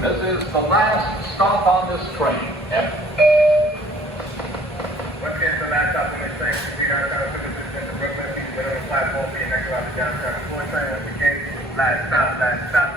This is the last stop on this train. What is the last stop on this train? We are trying to put this in the Brooklyn. We're on the platform being next to the downtown. One train, we came. Last stop, last stop.